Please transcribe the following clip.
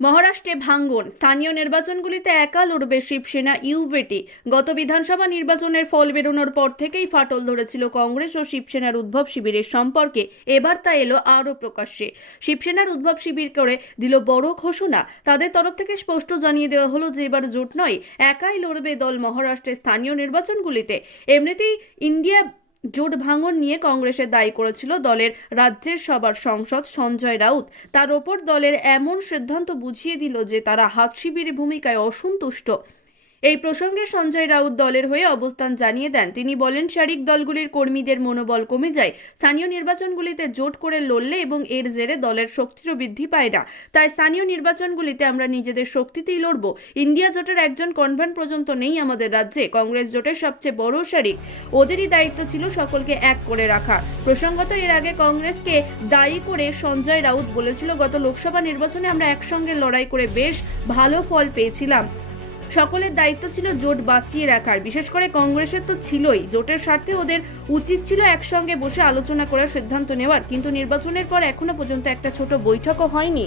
মহারাষ্ট্রে ভাঙ্গন। স্থানীয় নির্বাচনগুলিতে একা লড়বে শিবসেনা ইউভেটি। গত বিধানসভা নির্বাচনের ফল বেরোনোর পর থেকেই ফাটল ধরেছিল কংগ্রেস ও শিবসেনার উদ্ভব শিবিরের সম্পর্কে। এবার তা এলো আরও প্রকাশ্যে। শিবসেনার উদ্ভব শিবির করে দিল বড় ঘোষণা। তাদের তরফ থেকে স্পষ্ট জানিয়ে দেওয়া হলো যে এবার জোট নয়, একাই লড়বে দল মহারাষ্ট্রের স্থানীয় নির্বাচনগুলিতে। এমনিতেই ইন্ডিয়া জোট ভাঙন নিয়ে কংগ্রেসে দায়ী করেছিল দলের রাজ্যের সবার সংসদ সঞ্জয় রাউত। তার ওপর দলের এমন সিদ্ধান্ত বুঝিয়ে দিল যে তারা হাত শিবিরের ভূমিকায় অসন্তুষ্ট। এই প্রসঙ্গে সঞ্জয় রাউত দলের হয়ে অবস্থান জানিয়ে দেন। তিনি বলেন, শারিক দলগুলির কর্মীদের মনোবল কমে যায়, স্থানীয় নির্বাচনগুলিতে জোট করে লড়লে এবং এর জেরে দলের শক্তিরও বৃদ্ধি পায় না। তাই স্থানীয় নির্বাচনগুলিতে আমরা নিজেদের শক্তিতেই লড়ব। ইন্ডিয়া জোটের একজন কনভেন্ট পর্যন্ত নেই আমাদের রাজ্যে। কংগ্রেস জোটের সবচেয়ে বড় শারিক। ওদেরই দায়িত্ব ছিল সকলকে এক করে রাখা। প্রসঙ্গত, এর আগে কংগ্রেসকে দায়ী করে সঞ্জয় রাউত বলেছিল, গত লোকসভা নির্বাচনে আমরা একসঙ্গে লড়াই করে বেশ ভালো ফল পেয়েছিলাম। সকলের দায়িত্ব ছিল জোট বাঁচিয়ে রাখার। বিশেষ করে কংগ্রেসের তো ছিলই। জোটের স্বার্থে ওদের উচিত ছিল একসঙ্গে বসে আলোচনা করার সিদ্ধান্ত নেওয়ার। কিন্তু নির্বাচনের পর এখনও পর্যন্ত একটা ছোট বৈঠকও হয়নি।